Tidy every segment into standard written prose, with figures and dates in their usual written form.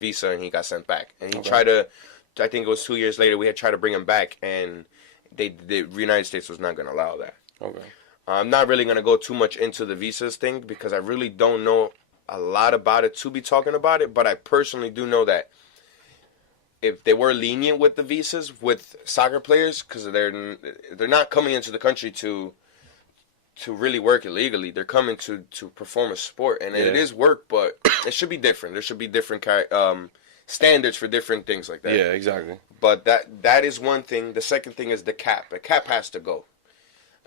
visa and he got sent back. And he Okay. tried to, I think it was 2 years later, we had tried to bring him back, and the United States was not going to allow that. Okay. I'm not really going to go too much into the visas thing because I really don't know a lot about it to be talking about it, but I personally do know that if they were lenient with the visas with soccer players, because they're not coming into the country to really work illegally. They're coming to perform a sport, and it is work, but it should be different. There should be different standards for different things like that. Yeah, exactly. But that is one thing. The second thing is the cap. The cap has to go.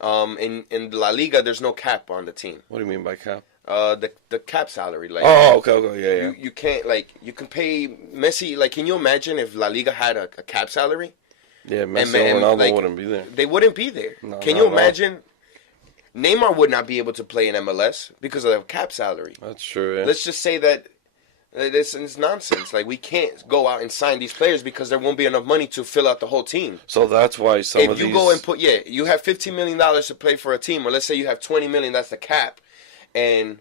In La Liga, there's no cap on the team. What do you mean by cap? The cap salary. Like, oh, okay, yeah. You can't, like, you can pay Messi. Like, can you imagine if La Liga had a cap salary? Yeah, Messi and Ronaldo like, wouldn't be there. They wouldn't be there. No, can you imagine? Neymar would not be able to play in MLS because of the cap salary. That's true. Yeah. Let's just say that this is nonsense. Like, we can't go out and sign these players because there won't be enough money to fill out the whole team. So that's why if you go and put, you have $15 million to play for a team, or let's say you have $20 million, that's the cap, and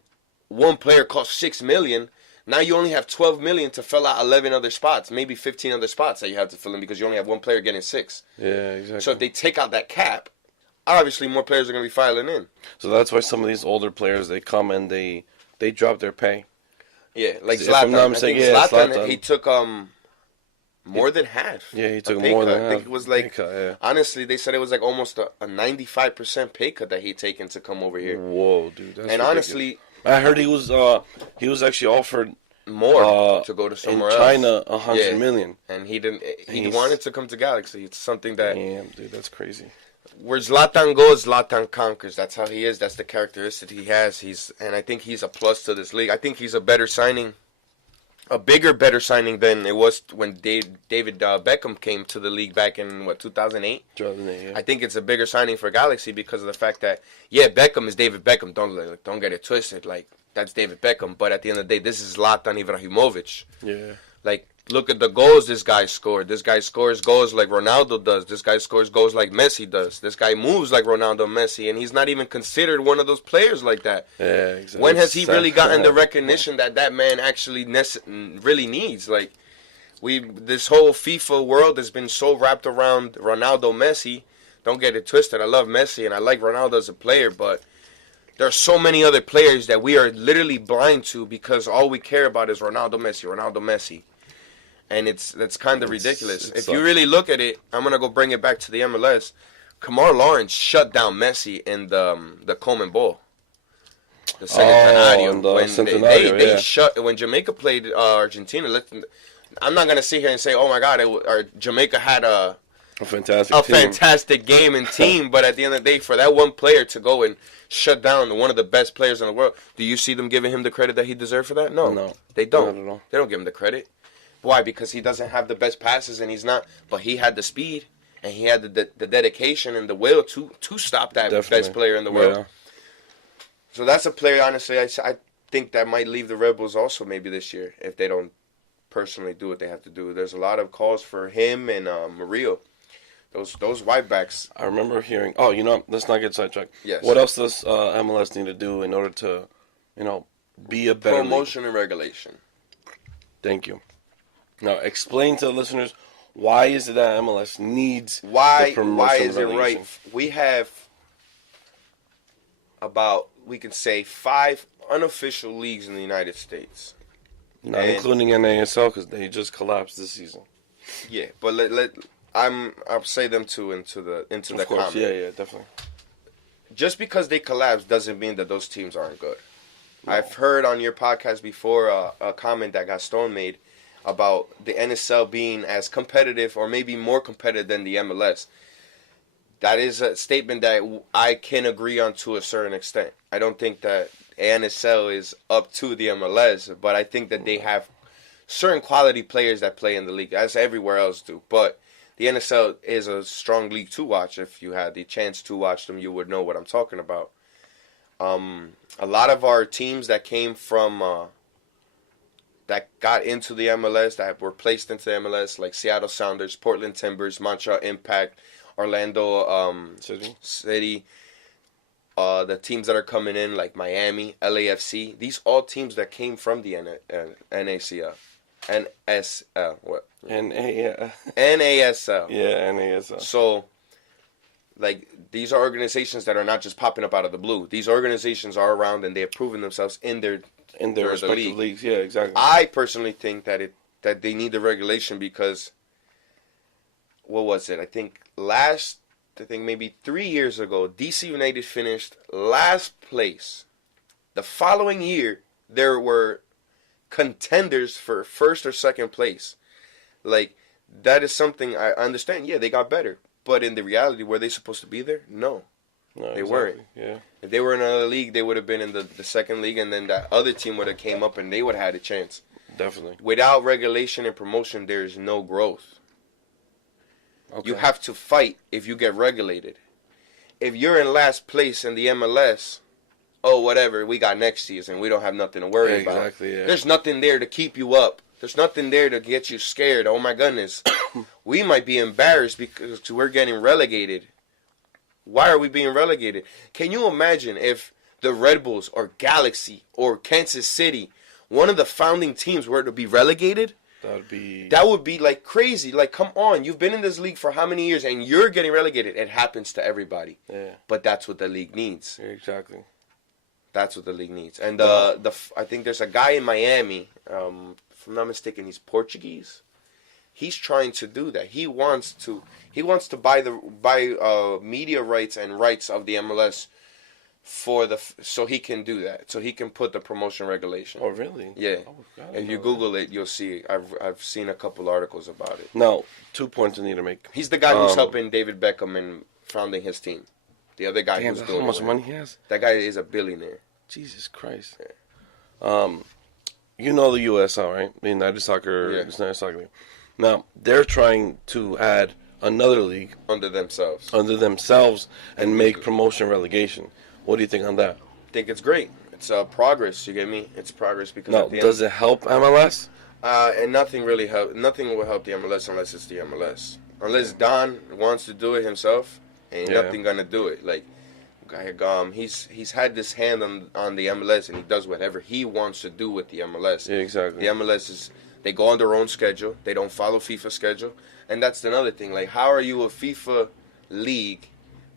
one player costs $6 million. Now you only have $12 million to fill out 11 other spots, maybe 15 other spots that you have to fill in because you only have one player getting 6. Yeah, exactly. So if they take out that cap, obviously more players are going to be filing in. So that's why some of these older players, they come and they drop their pay. Yeah, like If I'm Zlatan. not I think mistaken, Zlatan, he took more than half. Yeah, he took pay more cut. than half. I think it was like, pay cut, yeah. honestly, they said it was like almost a 95% pay cut that he taken to come over here. Whoa, dude, that's and ridiculous. honestly, I heard he was actually offered more to go to somewhere in else. China, $100 million. And he didn't. He wanted to come to Galaxy. It's something that. Damn, dude, that's crazy. Where Zlatan goes, Zlatan conquers. That's how he is. That's the characteristic he has. And I think he's a plus to this league. I think he's a better signing. A better signing than it was when David Beckham came to the league back in, 2008? 2008, yeah. I think it's a bigger signing for Galaxy because of the fact that, Beckham is David Beckham. Don't get it twisted. Like, that's David Beckham. But at the end of the day, this is Zlatan Ibrahimovic. Yeah. Like, look at the goals this guy scored. This guy scores goals like Ronaldo does. This guy scores goals like Messi does. This guy moves like Ronaldo and Messi, and he's not even considered one of those players like that. Yeah, exactly. When has he really gotten the recognition that man actually really needs? Like, this whole FIFA world has been so wrapped around Ronaldo, Messi. Don't get it twisted. I love Messi, and I like Ronaldo as a player, but there are so many other players that we are literally blind to because all we care about is Ronaldo, Messi. And that's kind of ridiculous. If you really look at it, I'm gonna go bring it back to the MLS. Kamar Lawrence shut down Messi in the Coleman Bowl, the Centenario. They shut when Jamaica played Argentina. I'm not gonna sit here and say, oh my God, Jamaica had a fantastic game and team, but at the end of the day, for that one player to go and shut down one of the best players in the world, do you see them giving him the credit that he deserved for that? No, they don't. Not at all. They don't give him the credit. Why? Because he doesn't have the best passes, and he's not. But he had the speed, and he had the dedication and the will to stop that best player in the world. Yeah. So that's a player, honestly, I think that might leave the Red Bulls also maybe this year if they don't personally do what they have to do. There's a lot of calls for him and Murillo. Those white backs. I remember hearing. Let's not get sidetracked. Yes. What else does MLS need to do in order to, be a better promotion league? And regulation? Thank you. Now, explain to the listeners why is it that MLS needs why is it right? We have about, we can say, 5 unofficial leagues in the United States. Not including NASL because they just collapsed this season. Yeah, but I'll say them too into the of course, comment. Yeah, definitely. Just because they collapsed doesn't mean that those teams aren't good. No. I've heard on your podcast before a comment that Gaston made about the NSL being as competitive or maybe more competitive than the MLS. That is a statement that I can agree on to a certain extent. I don't think that NSL is up to the MLS, but I think that they have certain quality players that play in the league, as everywhere else do. But the NSL is a strong league to watch. If you had the chance to watch them, you would know what I'm talking about. A lot of our teams that came from that got into the MLS, that were placed into the MLS, like Seattle Sounders, Portland Timbers, Montreal Impact, Orlando City, the teams that are coming in, like Miami, LAFC, these all teams that came from the NACL. NSL. What? NASL. NASL. Yeah, NASL. So, like, these are organizations that are not just popping up out of the blue. These organizations are around and they have proven themselves in their respective leagues. Yeah, exactly. I personally think that they need the regulation because, what was it? I think maybe 3 years ago, DC United finished last place. The following year, there were contenders for first or second place. Like, that is something I understand. Yeah, they got better. But in the reality, were they supposed to be there? No, they weren't. Yeah. If they were in another league, they would have been in the second league, and then that other team would have came up and they would have had a chance. Definitely. Without regulation and promotion, there is no growth. Okay. You have to fight if you get regulated. If you're in last place in the MLS, oh, whatever, we got next season. We don't have nothing to worry about. Exactly, yeah. There's nothing there to keep you up. There's nothing there to get you scared. Oh, my goodness. We might be embarrassed because we're getting relegated. Why are we being relegated? Can you imagine if the Red Bulls or Galaxy or Kansas City, one of the founding teams, were to be relegated? That would be like crazy. Like, come on, you've been in this league for how many years and you're getting relegated? It happens to everybody. Yeah. But that's what the league needs. Yeah, exactly. That's what the league needs. And I think there's a guy in Miami, if I'm not mistaken, he's Portuguese. He's trying to do that. He wants to buy media rights and rights of the MLS so he can do that. So he can put the promotion regulation. Oh, really? Yeah. Oh, God, if you Google it, you'll see. I've seen a couple articles about it. Now, 2 points I need to make. He's the guy who's helping David Beckham in founding his team. The other guy who's doing how much money he has? That guy is a billionaire. Jesus Christ. Yeah. You know the USL, right? The United Soccer. Yeah. United Soccer League. Now they're trying to add another league under themselves and make promotion relegation. What do you think on that? I think it's great. It's progress. You get me? It's progress because no. Does it help MLS? And nothing really help. Nothing will help the MLS unless it's the MLS. Unless Don wants to do it himself, ain't nothing gonna do it. Like, he's had this hand on the MLS, and he does whatever he wants to do with the MLS. Yeah, exactly. The MLS they go on their own schedule. They don't follow FIFA's schedule, and that's another thing. Like, how are you a FIFA league?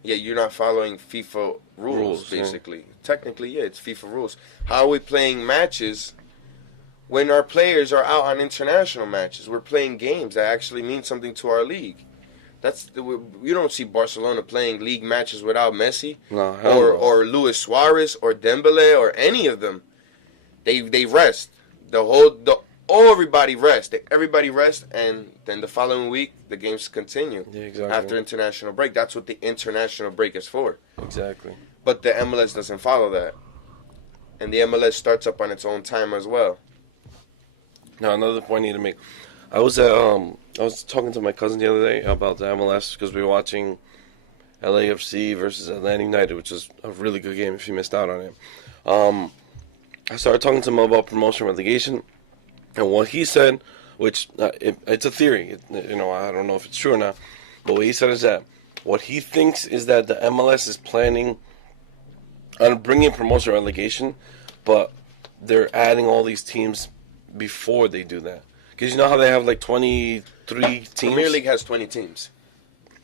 Yeah, you're not following FIFA rules basically. Yeah. Technically, yeah, it's FIFA rules. How are we playing matches when our players are out on international matches? We're playing games that actually mean something to our league. You don't see Barcelona playing league matches without Messi or Luis Suarez or Dembele or any of them. They rest. Everybody rest, and then the following week the games continue. Yeah, exactly. After international break. That's what the international break is for. Exactly. But the MLS doesn't follow that, and the MLS starts up on its own time as well. Now, another point I need to make. I was talking to my cousin the other day about the MLS because we were watching LAFC versus Atlanta United, which is a really good game if you missed out on it. I started talking to him about promotion relegation, and what he said, which it's a theory, I don't know if it's true or not, but what he said is that what he thinks is that the MLS is planning on bringing promotion relegation, but they're adding all these teams before they do that. Because you know how they have like 23 teams? Premier League has 20 teams.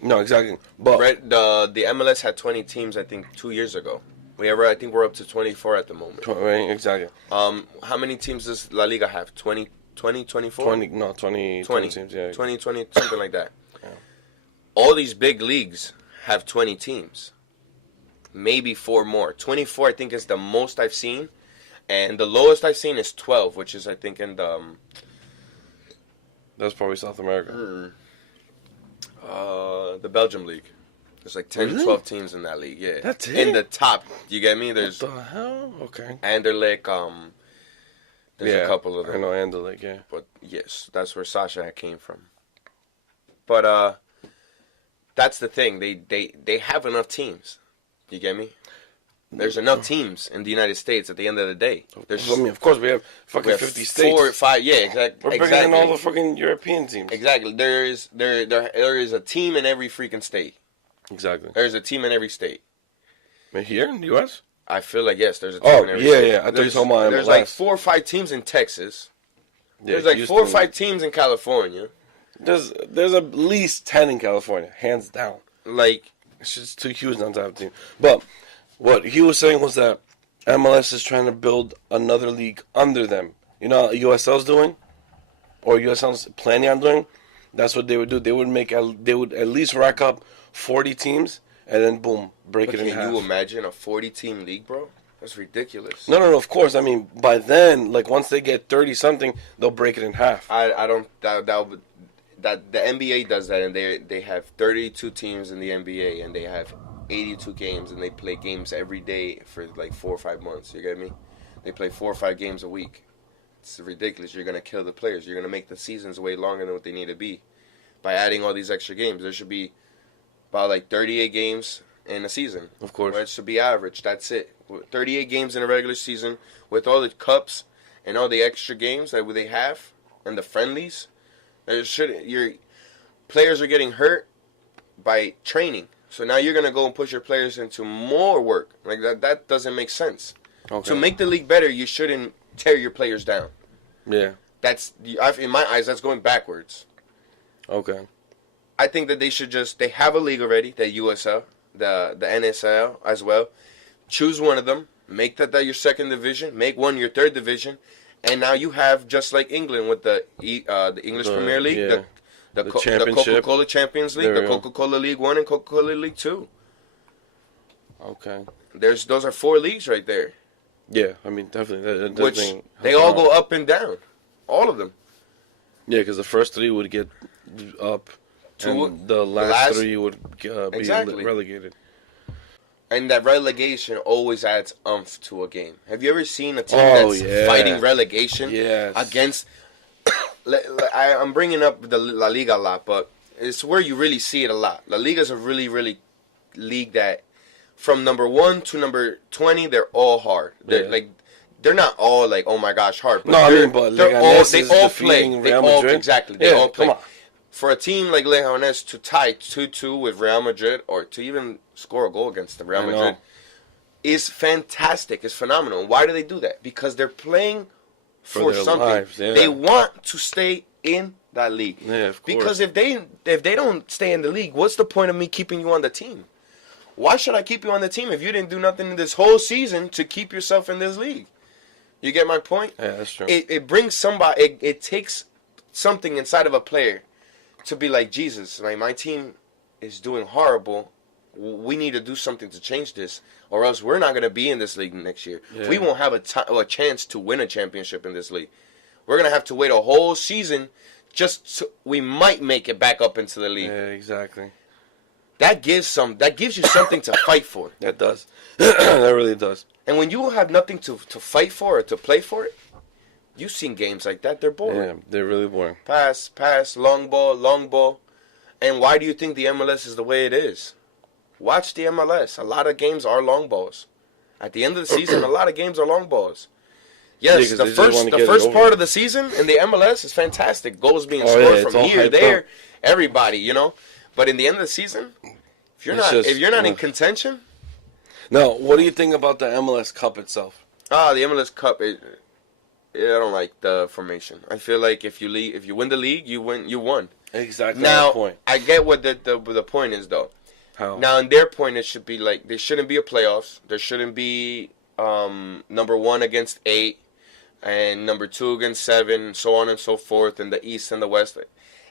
No, exactly. But the MLS had 20 teams, I think, 2 years ago. I think we're up to 24 at the moment. Right, exactly. How many teams does La Liga have? 20, 24? 20 teams, yeah. 20, something like that. Yeah. All these big leagues have 20 teams. Maybe 4 more. 24, I think, is the most I've seen. And the lowest I've seen is 12, which is, I think, in the... That's probably South America. The Belgium League. There's like 10 to 12 teams in that league, yeah. That's it? In the top, you get me? There's what the hell? Okay. Anderlecht, there's a couple of them. I know Anderlecht, yeah. But yes, that's where Sasha came from. But that's the thing. They have enough teams. You get me? There's enough teams in the United States at the end of the day. Of course, we have fucking 50 states. 4 or 5, yeah, exactly. We're bringing in all the fucking European teams. Exactly. There is a team in every freaking state. Exactly. There's a team in every state. Here in the U.S.? I feel like, yes, there's a team in every state. Yeah. I thought you were talking about MLS. There's like 4 or 5 teams in Texas. There's like Houston, 4 or 5 teams in California. There's at least 10 in California, hands down. Like, it's just too huge not to have a team. But what he was saying was that MLS is trying to build another league under them. You know what USL's doing? Or USL's planning on doing? That's what they would do. They would at least rack up 40 teams and then boom, break it in half. Can you imagine a 40-team league, bro? That's ridiculous. No, of course. I mean, by then, like once they get 30-something, they'll break it in half. I don't that the NBA does that, and they have 32 teams in the NBA, and they have 82 games, and they play games every day for like 4 or 5 months. You get me? They play 4 or 5 games a week. It's ridiculous. You're gonna kill the players. You're gonna make the seasons way longer than what they need to be by adding all these extra games. There should be about like 38 games in a season. Of course, it should be average. That's it. 38 games in a regular season with all the cups and all the extra games that they have and the friendlies. Your players are getting hurt by training. So now you're gonna go and push your players into more work. Like that doesn't make sense. Okay. To make the league better, you shouldn't tear your players down. Yeah. That's in my eyes, that's going backwards. Okay. I think that they have a league already, the USL, the NSL as well. Choose one of them, make that your second division, make one your third division, and now you have just like England with the English Premier League, yeah. the championship. Coca-Cola Champions League, the Coca-Cola League 1 and Coca-Cola League 2. Okay. Those are 4 leagues right there. Yeah, I mean definitely. Which they all go up and down, all of them. Yeah, because the first 3 would get up, and the last 3 would be relegated. And that relegation always adds oomph to a game. Have you ever seen a team that's fighting relegation against... I'm bringing up the La Liga a lot, but it's where you really see it a lot. La Liga is a really, really league that from number 1 to number 20, they're all hard. They're not all like, oh my gosh, hard. But they all play. They all play. They all play. For a team like Leones to tie 2-2 with Real Madrid, or to even score a goal against the Real Madrid, is fantastic. It's phenomenal. Why do they do that? Because they're playing for something. Lives, They want to stay in that league. Yeah, of course. Because if they don't stay in the league, what's the point of me keeping you on the team? Why should I keep you on the team if you didn't do nothing in this whole season to keep yourself in this league? You get my point? Yeah, that's true. It brings somebody. It takes something inside of a player to be like, Jesus, like my team is doing horrible. We need to do something to change this, or else we're not going to be in this league next year. Yeah. We won't have a chance to win a championship in this league. We're going to have to wait a whole season just so we might make it back up into the league. Yeah, exactly. That gives you something to fight for. That does. That really does. And when you have nothing to fight for or to play for it, you've seen games like that. They're boring. Yeah, they're really boring. Pass, long ball. And why do you think the MLS is the way it is? Watch the MLS. A lot of games are long balls. At the end of the season, a lot of games are long balls. Yes, the first part of the season in the MLS is fantastic. Goals being scored from here, there, everybody, you know. But in the end of the season, if you're not in contention. Now, what do you think about the MLS Cup itself? The MLS Cup. I don't like the formation. I feel like if you win the league, you won. Exactly. Now, that point. I get what the point is though. How? Now, in their point, it should be like there shouldn't be a playoffs. There shouldn't be number 1 against 8 and number 2 against 7, so on and so forth, in the East and the West.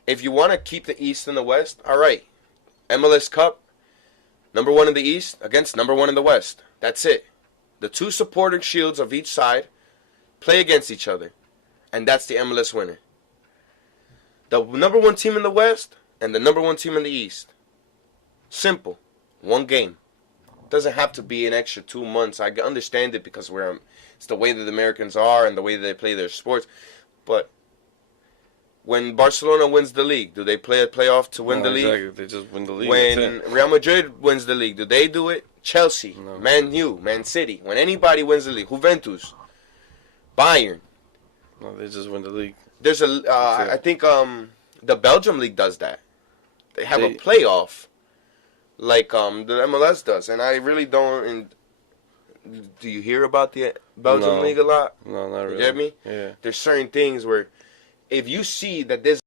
If you want to keep the East and the West, all right. MLS Cup, number 1 in the East against number 1 in the West. That's it. The 2 supporting shields of each side play against each other, and that's the MLS winner. The number 1 team in the West and the number 1 team in the East. Simple. 1 game. Doesn't have to be an extra 2 months. I understand it because it's the way that the Americans are and the way that they play their sports. But when Barcelona wins the league, do they play a playoff to win the league? Exactly. They just win the league. When Real Madrid wins the league, do they do it? Chelsea, no. Man U, Man City. When anybody wins the league, Juventus, Bayern. No, they just win the league. There's I think the Belgium league does that. They have a playoff, like the MLS does, and I really don't. Do you hear about the Belgium league a lot? No, not really. You get me? Yeah. There's certain things where if you see that this